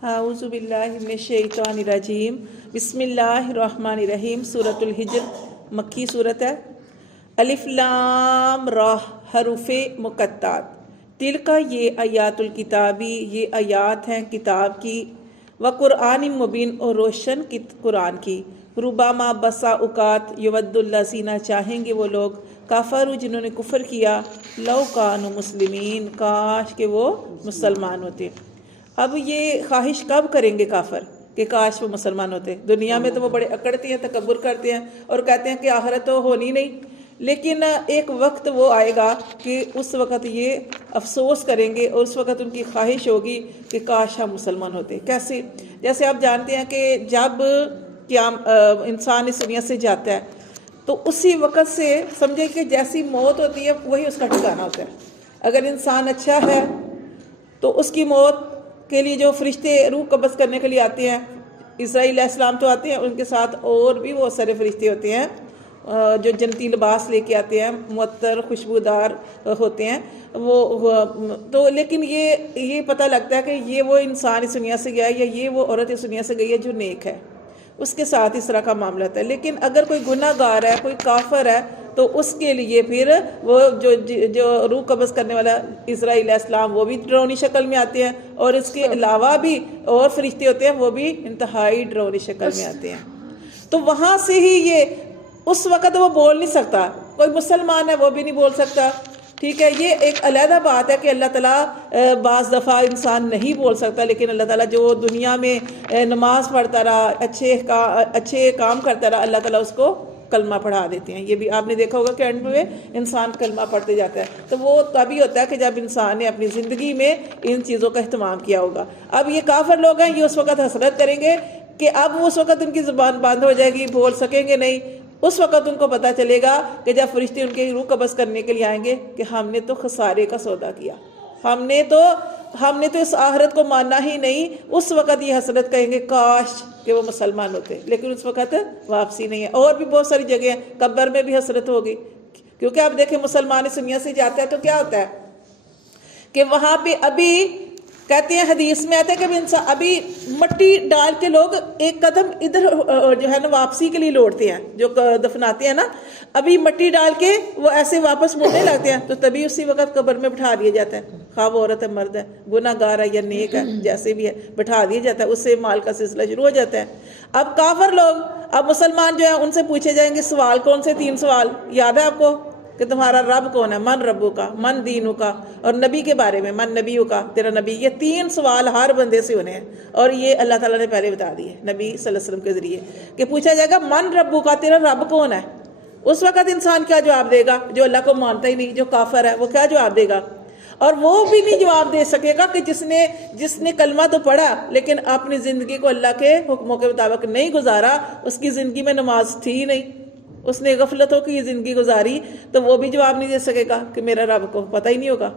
اعوذ باللہ من الشیطان الرجیم بسم اللہ الرحمن الرحیم۔ سورۃ الحجر مکی صورت ہے۔ الف لام را حروف مقطعات، تلک یہ آیات الکتابی، یہ آیات ہیں کتاب کی، و قرآن مبین اور روشن قرآن کی۔ ربما بسا اوقات یود الذین، چاہیں گے وہ لوگ، کافر جنہوں نے کفر کیا، لو کانوا مسلمین، کاش کہ وہ مسلمان ہوتے۔ اب یہ خواہش کب کریں گے کافر کہ کاش وہ مسلمان ہوتے؟ دنیا میں تو وہ بڑے اکڑتے ہیں، تکبر کرتے ہیں اور کہتے ہیں کہ آخرت تو ہونی نہیں، لیکن ایک وقت وہ آئے گا کہ اس وقت یہ افسوس کریں گے اور اس وقت ان کی خواہش ہوگی کہ کاش ہم مسلمان ہوتے۔ کیسے؟ جیسے آپ جانتے ہیں کہ جب انسان اس دنیا سے جاتا ہے تو اسی وقت سے سمجھے کہ جیسی موت ہوتی ہے وہی اس کا ٹھکانہ ہوتا ہے۔ اگر انسان اچھا ہے تو اس کی موت کے لیے جو فرشتے روح قبض کرنے کے لیے آتے ہیں، اسرائیل علیہ السلام تو آتے ہیں، ان کے ساتھ اور بھی بہت سارے فرشتے ہوتے ہیں جو جنتی لباس لے کے آتے ہیں، معطر خوشبودار ہوتے ہیں وہ تو لیکن یہ پتہ لگتا ہے کہ یہ وہ انسان اس دنیا سے گیا ہے یا یہ وہ عورت اس دنیا سے گئی ہے جو نیک ہے، اس کے ساتھ اس طرح کا معاملہ ہوتا ہے۔ لیکن اگر کوئی گناہ گار ہے، کوئی کافر ہے، تو اس کے لیے پھر وہ جو روح قبض کرنے والا اسرائیل علیہ السلام وہ بھی ڈراؤنی شکل میں آتے ہیں، اور اس کے علاوہ بھی اور فرشتے ہوتے ہیں وہ بھی انتہائی ڈراؤنی شکل میں آتے ہیں۔ تو وہاں سے ہی یہ اس وقت وہ بول نہیں سکتا، کوئی مسلمان ہے وہ بھی نہیں بول سکتا، ٹھیک ہے۔ یہ ایک علیحدہ بات ہے کہ اللہ تعالیٰ بعض دفعہ انسان نہیں بول سکتا، لیکن اللہ تعالیٰ جو دنیا میں نماز پڑھتا رہا، اچھے کام کرتا رہا، اللہ تعالیٰ اس کو کلمہ پڑھا دیتے ہیں۔ یہ بھی آپ نے دیکھا ہوگا کہ اینڈ میں انسان کلمہ پڑھتے جاتا ہے، تو وہ تبھی ہوتا ہے کہ جب انسان نے اپنی زندگی میں ان چیزوں کا اہتمام کیا ہوگا۔ اب یہ کافر لوگ ہیں، یہ اس وقت حسرت کریں گے کہ اب اس وقت ان کی زبان بند ہو جائے گی، بول سکیں گے نہیں۔ اس وقت ان کو پتہ چلے گا کہ جب فرشتے ان کے روح قبض کرنے کے لیے آئیں گے کہ ہم نے تو خسارے کا سودا کیا، ہم نے تو اس آخرت کو ماننا ہی نہیں۔ اس وقت یہ حسرت کہیں گے کاش کہ وہ مسلمان ہوتے، لیکن اس وقت واپسی نہیں ہے۔ اور بھی بہت ساری جگہ ہیں، قبر میں بھی حسرت ہوگی، کیونکہ آپ دیکھیں مسلمان اس دنیا سے جاتا ہے تو کیا ہوتا ہے کہ وہاں پہ ابھی کہتے ہیں، حدیث میں آتا ہے کہ انسان ابھی مٹی ڈال کے لوگ ایک قدم ادھر جو ہے نا واپسی کے لیے لوٹتے ہیں، جو دفناتے ہیں نا، ابھی مٹی ڈال کے وہ ایسے واپس مڑنے لگتے ہیں، تو تبھی اسی وقت قبر میں بٹھا دیا جاتا ہے، خواہ وہ عورت ہے مرد ہے، گناہ گار ہے یا نیک ہے، جیسے بھی ہے بٹھا دیا جاتا ہے، اس سے مال کا سلسلہ شروع ہو جاتا ہے۔ اب کافر لوگ، اب مسلمان جو ہیں ان سے پوچھے جائیں گے سوال، کون سے 3 سوال یاد ہے آپ کو کہ تمہارا رب کون ہے، من ربو کا، من دینو کا، اور نبی کے بارے میں من نبیو کا، تیرا نبی۔ یہ 3 سوال ہر بندے سے ہونے ہیں، اور یہ اللہ تعالیٰ نے پہلے بتا دیے نبی صلی اللہ علیہ وسلم کے ذریعے کہ پوچھا جائے گا من ربو کا، تیرا رب کون ہے۔ اس وقت انسان کیا جواب دے گا؟ جو اللہ کو مانتا ہی نہیں، جو کافر ہے، وہ کیا جواب دے گا؟ اور وہ بھی نہیں جواب دے سکے گا کہ جس نے کلمہ تو پڑھا لیکن اپنی زندگی کو اللہ کے حکموں کے مطابق نہیں گزارا، اس کی زندگی میں نماز تھی ہی نہیں، اس نے غفلتوں کی زندگی گزاری، تو وہ بھی جواب نہیں دے سکے گا کہ میرا رب کو پتہ ہی نہیں ہوگا۔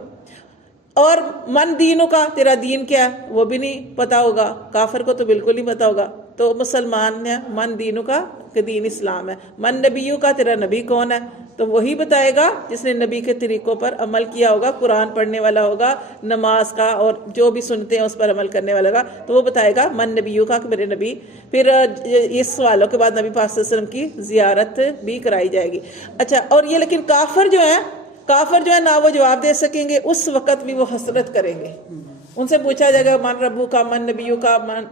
اور من دینوں کا، تیرا دین کیا ہے، وہ بھی نہیں پتہ ہوگا، کافر کو تو بالکل نہیں پتہ ہوگا۔ تو مسلمان نے من دینوں کا کہ دین اسلام ہے، من نبیوں کا، تیرا نبی کون ہے، تو وہی بتائے گا جس نے نبی کے طریقوں پر عمل کیا ہوگا، قرآن پڑھنے والا ہوگا، نماز کا اور جو بھی سنتے ہیں اس پر عمل کرنے والا ہوگا، تو وہ بتائے گا من نبیوں کا کہ میرے نبی۔ پھر اس سوالوں کے بعد نبی پاک صلی اللہ علیہ وسلم کی زیارت بھی کرائی جائے گی۔ اچھا، اور یہ لیکن کافر جو ہیں نہ وہ جواب دے سکیں گے، اس وقت بھی وہ حسرت کریں گے۔ ان سے پوچھا جائے گا من ربو کا، من نبیوں کا، من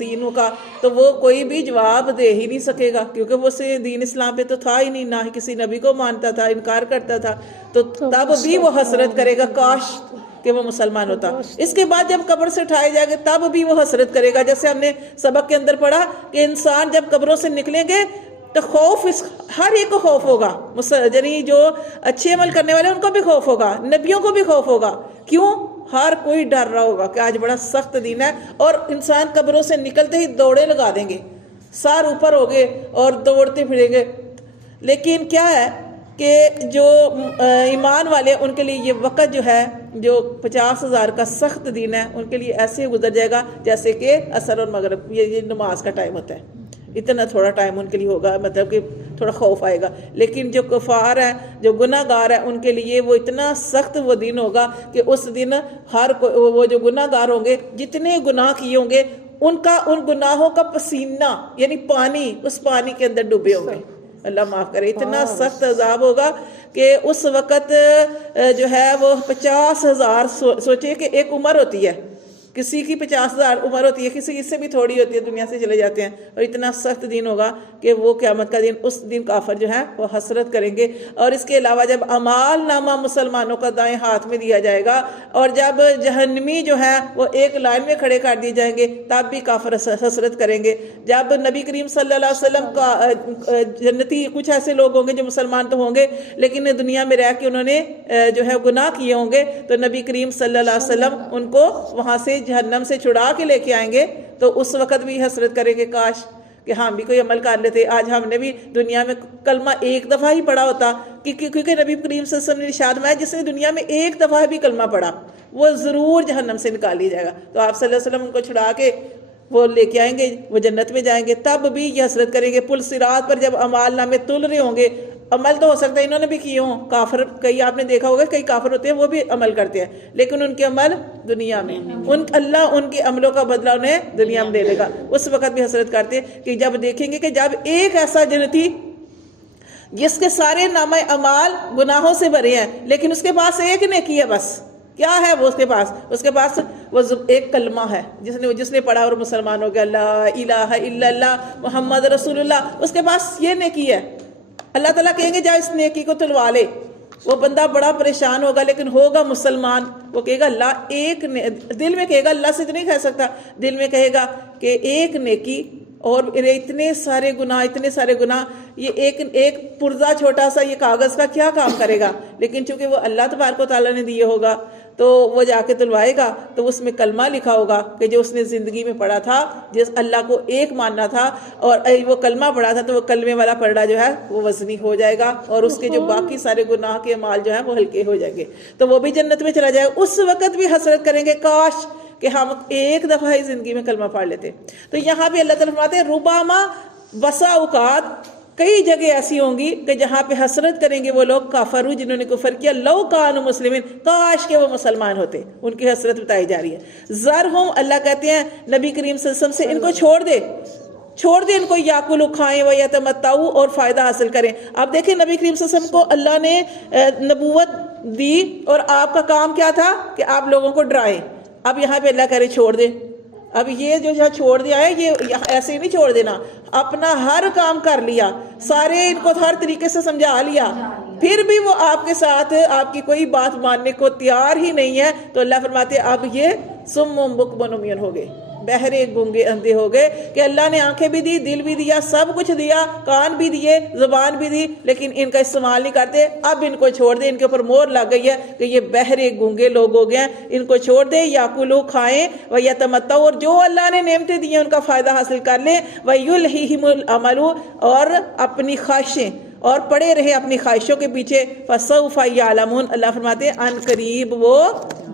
دینوں کا، تو وہ کوئی بھی جواب دے ہی نہیں سکے گا، کیونکہ وہ سے دین اسلام پہ تو تھا ہی نہیں، نہ ہی کسی نبی کو مانتا تھا، انکار کرتا تھا، تو تب بھی وہ حسرت کرے گا کاش کہ وہ مسلمان ہوتا۔ اس کے بعد جب قبر سے اٹھائے جائے گے تب بھی وہ حسرت کرے گا، جیسے ہم نے سبق کے اندر پڑھا کہ انسان جب قبروں سے نکلیں گے تو خوف ہر ایک کو خوف ہوگا، یعنی جو اچھے عمل کرنے والے ان کو بھی خوف ہوگا، نبیوں کو بھی خوف ہوگا۔ کیوں؟ ہر کوئی ڈر رہا ہوگا کہ آج بڑا سخت دن ہے، اور انسان قبروں سے نکلتے ہی دوڑے لگا دیں گے، سار اوپر ہوگے اور دوڑتے پھریں گے۔ لیکن کیا ہے کہ جو ایمان والے ان کے لیے یہ وقت جو ہے، جو 50,000 کا سخت دن ہے، ان کے لیے ایسے گزر جائے گا جیسے کہ عصر اور مغرب، یہ نماز کا ٹائم ہوتا ہے، اتنا تھوڑا ٹائم ان کے لیے ہوگا، مطلب کہ تھوڑا خوف آئے گا. لیکن جو کفار ہیں، جو گناہ گار ہیں، ان کے لیے وہ اتنا سخت وہ دن ہوگا کہ اس دن وہ جو گناہ گار ہوں گے، جتنے گناہ کیے ہوں گے، ان گناہوں کا پسینہ یعنی پانی، اس پانی کے اندر ڈوبے ہوں گے. اللہ معاف کرے. اتنا سخت عذاب ہوگا کہ اس وقت جو ہے وہ 50,000، سوچے کہ ایک عمر ہوتی ہے، کسی کی 50,000 عمر ہوتی ہے، کسی اس سے بھی تھوڑی ہوتی ہے، دنیا سے چلے جاتے ہیں. اور اتنا سخت دن ہوگا کہ وہ قیامت کا دن، اس دن کافر جو ہے وہ حسرت کریں گے. اور اس کے علاوہ جب اعمال نامہ مسلمانوں کا دائیں ہاتھ میں دیا جائے گا، اور جب جہنمی جو ہے وہ ایک لائن میں کھڑے کر دیے جائیں گے، تب بھی کافر حسرت کریں گے. جب نبی کریم صلی اللہ علیہ وسلم کا جنتی کچھ ایسے لوگ ہوں گے جو مسلمان تو ہوں گے لیکن دنیا میں رہ کے انہوں نے جو ہے گناہ کیے ہوں گے، تو نبی کریم صلی اللہ علیہ وسلم ان کو وہاں سے جہنم سے چھڑا کے لے کے آئیں گے. تو اس وقت بھی حسرت کریں گے کاش کہ ہم بھی کوئی عمل کر لیتے، آج ہم نے بھی دنیا میں کلمہ ایک دفعہ ہی پڑھا ہوتا. کیونکہ نبی کریم صلی اللہ علیہ وسلم نے ارشاد فرمایا جس نے دنیا میں ایک دفعہ بھی کلمہ پڑھا وہ ضرور جہنم سے نکال لیا جائے گا. تو آپ صلی اللہ علیہ وسلم ان کو چھڑا کے وہ لے کے آئیں گے، وہ جنت میں جائیں گے. تب بھی یہ حسرت کریں گے. پل صراط پر جب اعمال نامے تل رہے ہوں گے، عمل تو ہو سکتا ہے انہوں نے بھی کیے ہوں، کافر کئی آپ نے دیکھا ہوگا، کئی کافر ہوتے ہیں وہ بھی عمل کرتے ہیں، لیکن ان کے عمل دنیا میں، اللہ ان کے عملوں کا بدلہ انہیں دنیا میں دے دے گا. اس وقت بھی حسرت کرتے ہیں کہ جب دیکھیں گے کہ جب ایک ایسا جنتی جس کے سارے نامہ اعمال گناہوں سے بھرے ہیں لیکن اس کے پاس ایک نیکی ہے، بس کیا ہے وہ اس کے پاس وہ ایک کلمہ ہے جس نے پڑھا اور مسلمان ہو گیا، لا الہ الا اللہ محمد رسول اللہ، اس کے پاس یہ نیکی ہے. اللہ تعالیٰ کہیں گے جا اس نیکی کو تلوا لے. وہ بندہ بڑا پریشان ہوگا لیکن ہوگا مسلمان. وہ کہے گا اللہ دل میں کہے گا، اللہ سے تو نہیں کہہ سکتا، دل میں کہے گا کہ ایک نیکی اور اتنے سارے گناہ، یہ ایک پرزہ چھوٹا سا یہ کاغذ کا کیا کام کرے گا. لیکن چونکہ وہ اللہ تبارک و تعالیٰ نے دیے ہوگا تو وہ جا کے تلوائے گا، تو اس میں کلمہ لکھا ہوگا کہ جو اس نے زندگی میں پڑھا تھا، جس اللہ کو ایک ماننا تھا اور وہ کلمہ پڑھا تھا، تو وہ کلمے والا پڑھا جو ہے وہ وزنی ہو جائے گا اور اس کے جو باقی سارے گناہ کے اعمال جو ہیں وہ ہلکے ہو جائیں گے. تو وہ بھی جنت میں چلا جائے گا. اس وقت بھی حسرت کریں گے کاش کہ ہم ایک دفعہ ہی زندگی میں کلمہ پڑھ لیتے. تو یہاں پہ اللہ تعالیٰ فرماتے ہیں ربما بسا اوقات، کئی جگہ ایسی ہوں گی کہ جہاں پہ حسرت کریں گے وہ لوگ کافرو جنہوں نے کفر کیا، لو کانوا مسلمین، کاش کہ وہ مسلمان ہوتے. ان کی حسرت بتائی جا رہی ہے. ذرہم، اللہ کہتے ہیں نبی کریم صلی اللہ علیہ وسلم سے ان کو چھوڑ دے ان کو، یاکلوا کھائیں و یتمتعوا اور فائدہ حاصل کریں. اب دیکھیں نبی کریم صلی اللہ علیہ وسلم کو اللہ نے نبوت دی اور آپ کا کام کیا تھا کہ آپ لوگوں کو ڈرائیں. اب یہاں پہ اللہ کہہ رہے چھوڑ دے. اب یہ جو یہاں چھوڑ دیا ہے یہ ایسے ہی نہیں چھوڑ دینا، اپنا ہر کام کر لیا، سارے ان کو ہر طریقے سے سمجھا لیا، پھر بھی وہ آپ کے ساتھ آپ کی کوئی بات ماننے کو تیار ہی نہیں ہے. تو اللہ فرماتے ہیں اب یہ صم بکم عمی ہو گئے، بہرے گونگے اندھے ہو گئے کہ اللہ نے آنکھیں بھی دی، دل بھی دیا، سب کچھ دیا، کان بھی دیے، زبان بھی دی، لیکن ان کا استعمال نہیں کرتے. اب ان کو چھوڑ دے. ان کے اوپر مہر لگ گئی ہے کہ یہ بہرے گونگے لوگ ہو گئے ہیں. ان کو چھوڑ دے. یاکلوا کھائیں و یتمتعوا اور جو اللہ نے نعمتیں دی ہیں ان کا فائدہ حاصل کر لیں. ویلہہم الامل اور اپنی خواہشیں اور پڑے رہے اپنی خواہشوں کے پیچھے. فسوف یعلمون، اللہ فرماتے ہیں ان قریب وہ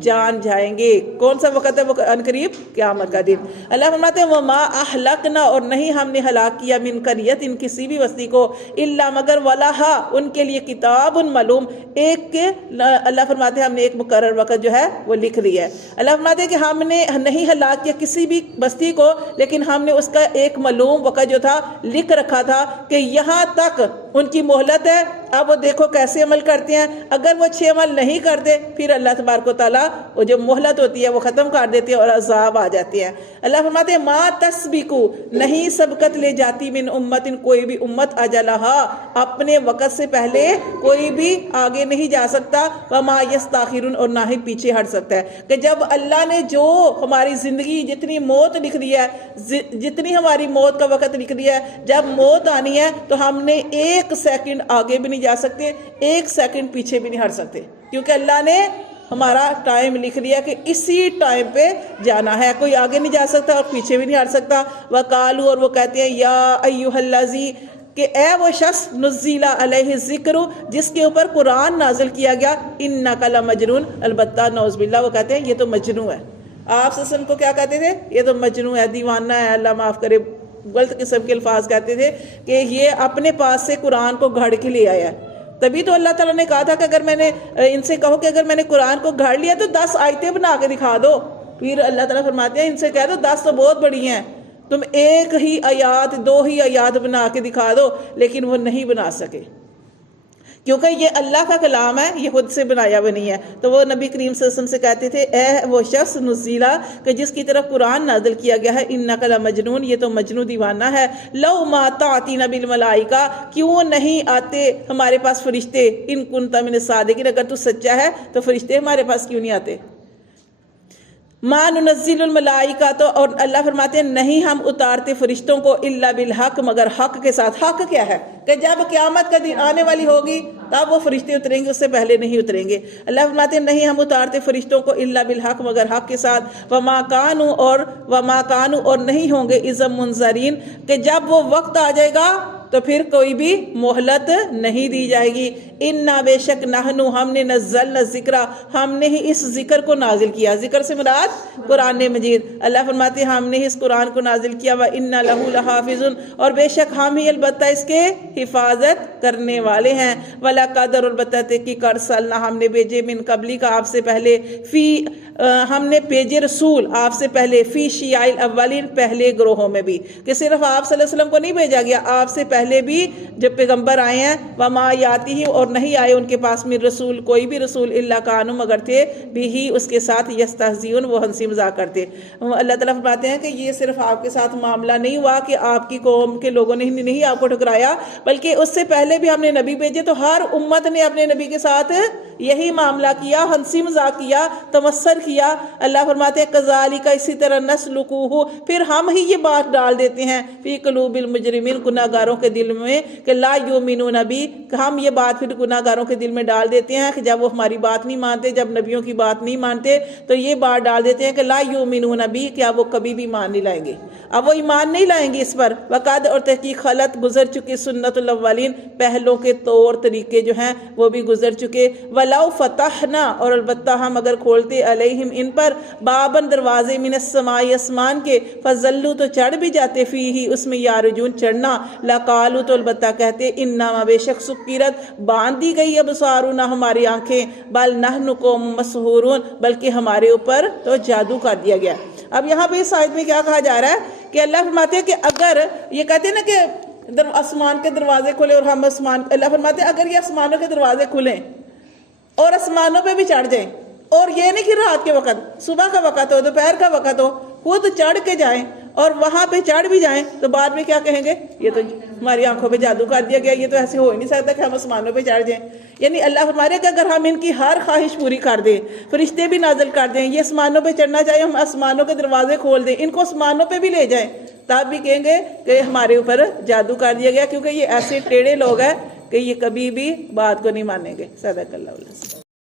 جان جائیں گے. کون سا وقت ہے وہ؟ ان قریب قیامت کا دن. اللہ فرماتے ہیں وما اہلکنا اور نہیں ہم نے ہلاک کیا من قریت ان کسی بھی بستی کو الا مگر ولہا ان کے لیے کتاب معلوم ایک کے اللہ فرماتے ہیں ہم نے ایک مقرر وقت جو ہے وہ لکھ لیا ہے. اللہ فرماتے ہیں کہ ہم نے نہیں ہلاک کیا کسی بھی بستی کو لیکن ہم نے اس کا ایک معلوم وقت جو تھا لکھ رکھا تھا کہ یہاں تک ان کی مہلت ہے. اب وہ دیکھو کیسے عمل کرتے ہیں. اگر وہ اچھے عمل نہیں کرتے پھر اللہ تبارک و تعالیٰ وہ جو مہلت ہوتی ہے وہ ختم کر دیتے ہیں اور عذاب آ جاتے ہیں. اللہ فرماتے ہیں ما تسبقو نہیں سبقت لے جاتی من امت کوئی بھی امت اجلہا اپنے وقت سے پہلے کوئی بھی آگے نہیں جا سکتا. وما یستاخرون اور نہ ہی پیچھے ہٹ سکتا ہے. کہ جب اللہ نے جو ہماری زندگی جتنی موت لکھ دیا ہے جتنی ہماری موت کا وقت لکھ دیا ہے جب موت آنی ہے تو ہم نے ایک سیکنڈ آگے بھی نہیں جا سکتے ایک سیکنڈ پیچھے بھی نہیں ہٹ سکتے کیونکہ اللہ نے ہمارا ٹائم لکھ لیا کہ اسی ٹائم پہ جانا ہے. کوئی آگے نہیں جا سکتا اور پیچھے بھی نہیں ہٹ سکتا. وقالو اور وہ کہتے ہیں یا ایھا الذی کہ اے وہ شخص نزل علیہ الذکر جس کے اوپر قرآن نازل کیا گیا انک لمجنون البتہ نعوذ باللہ وہ کہتے ہیں یہ تو مجنون ہے. آپ وسلم کو کیا کہتے تھے؟ یہ تو مجنون ہے، دیوانہ ہے، اللہ معاف کرے، غلط قسم کے الفاظ کہتے تھے کہ یہ اپنے پاس سے قرآن کو گھڑ کے لے آیا ہے. تبھی تو اللہ تعالیٰ نے کہا تھا کہ اگر میں نے ان سے کہو کہ اگر میں نے قرآن کو گھڑ لیا تو 10 آیتیں بنا کے دکھا دو. پھر اللہ تعالیٰ فرماتے ہیں ان سے کہہ دو 10 تو بہت بڑی ہیں, تم ایک ہی آیات 2 ہی آیات بنا کے دکھا دو. لیکن وہ نہیں بنا سکے کیونکہ یہ اللہ کا کلام ہے, یہ خود سے بنایا ہوا نہیں ہے. تو وہ نبی کریم صلی اللہ علیہ وسلم سے کہتے تھے اے وہ شخص نزیلا کہ جس کی طرف قرآن نازل کیا گیا ہے, انک لمجنون, یہ تو مجنون دیوانہ ہے. لو ما تعتینا بالملائکہ, کیوں نہیں آتے ہمارے پاس فرشتے, ان کنت من الصادقین, اگر تو سچا ہے تو فرشتے ہمارے پاس کیوں نہیں آتے. ما ننزل الملائکہ, تو اور اللہ فرماتے ہیں نہیں ہم اتارتے فرشتوں کو الا بالحق, مگر حق کے ساتھ. حق کیا ہے کہ جب قیامت کا دن آنے والی ہوگی تب وہ فرشتے اتریں گے, اس سے پہلے نہیں اتریں گے. اللہ فرماتے ہیں نہیں ہم اتارتے فرشتوں کو الا بالحق, مگر حق کے ساتھ. وما کانوا, اور نہیں ہوں گے اذا منذرین, کہ جب وہ وقت آ جائے گا تو پھر کوئی بھی مہلت نہیں دی جائے گی. انا بے شک نحنو, ہم نے نزلنا ذکر, ہم نے ہی اس ذکر کو نازل کیا. ذکر سے مراد قرآن مجید. اللہ فرماتے ہیں ہم نے اس قرآن کو نازل کیا. وَإِنَّا لَهُ لَحَافِظٌ, اور بے شک ہم ہی البتہ اس کے حفاظت کرنے والے ہیں. وَلَقَدْ, اور البتہ تحقیق ارسلنا, ہم نے بھیجے من قبلی کا آپ سے پہلے, ہم نے بھیجے رسول آپ سے پہلے, فی شیع الاولین, پہلے گروہوں میں بھی, کہ صرف آپ صلی اللہ علیہ وسلم کو نہیں بھیجا گیا, آپ سے پہلے بھی جب پیغمبر آئے ہیں. وما یاتی, اور نہیں آئے ان کے پاس من رسول, کوئی بھی رسول, الا کانوا, مگر تھے بھی اس کے ساتھ یستہزئون, وہ ہنسی مذاق کرتے. اللہ تعالیٰ فرماتے ہیں کہ یہ صرف آپ کے ساتھ معاملہ نہیں ہوا کہ آپ کی قوم کے لوگوں نے نہیں آپ کو ٹھکرایا, بلکہ اس سے پہلے بھی ہم نے نبی بھیجے, تو ہر امت نے اپنے نبی کے ساتھ یہی معاملہ کیا, ہنسی مذاق کیا, تمسخر کیا. اللہ فرماتے ہیں کذالک, اسی طرح نسلکوہ, پھر ہم ہی یہ بات ڈال دیتے ہیں فی قلوب المجرمین, گناہ گاروں کے دل میں, کہ لا یؤمنون بی, ہم یہ بات پھر گناہ گاروں کے دل میں ڈال دیتے ہیں کہ جب وہ ہماری بات نہیں مانتے, جب نبیوں کی بات نہیں مانتے, تو یہ بات ڈال دیتے ہیں کہ لا یؤمنون بی, کیا وہ کبھی بھی ایمان نہیں لائیں گے. اب وہ ایمان نہیں لائیں گے اس پر. وقد, اور تحقیق خلط, گزر چکے, سنت الاولین, پہلوں کے طور طریقے جو ہیں وہ بھی گزر چکے. ولو فتحنا, اور البتہ ہم اگر کھولتے علیہم ان پر, بابن, دروازے, من السماء, آسمان کے, فظلوا, تو چڑھ بھی جاتے, فیہ, اس میں, یارجون, چڑھنا, لقالوا, تو البتہ کہتے, انما, بے شک, سکرت, باندھ دی گئی, ابصارنا, ہماری آنکھیں, بل نحن قوم مسحورون, بلکہ ہمارے اوپر تو جادو کر دیا گیا. اب یہاں پہ اس آیت میں کیا کہا جا رہا ہے کہ اللہ فرماتے ہیں کہ اگر یہ کہتے ہیں نا کہ آسمان کے دروازے کھلے اور ہم آسمان, اللہ فرماتے ہیں اگر یہ آسمانوں کے دروازے کھلیں اور آسمانوں پہ بھی چڑھ جائیں, اور یہ نہیں کہ رات کے وقت, صبح کا وقت ہو, دوپہر کا وقت ہو, خود چڑھ کے جائیں اور وہاں پہ چڑھ بھی جائیں, تو بعد میں کیا کہیں گے, یہ تو ہماری آنکھوں پہ جادو کر دیا گیا, یہ تو ایسے ہو ہی نہیں سکتا کہ ہم آسمانوں پہ چڑھ جائیں. یعنی اللہ فرماتے کہ اگر ہم ان کی ہر خواہش پوری کر دیں, فرشتے بھی نازل کر دیں, یہ آسمانوں پہ چڑھنا چاہیے, ہم آسمانوں کے دروازے کھول دیں, ان کو آسمانوں پہ بھی لے جائیں, تب بھی کہیں گے کہ ہمارے اوپر جادو کر دیا گیا, کیونکہ یہ ایسے ٹیڑھے لوگ ہیں کہ یہ کبھی بھی بات کو نہیں مانیں گے. صدق اللہ علیہ وسلم.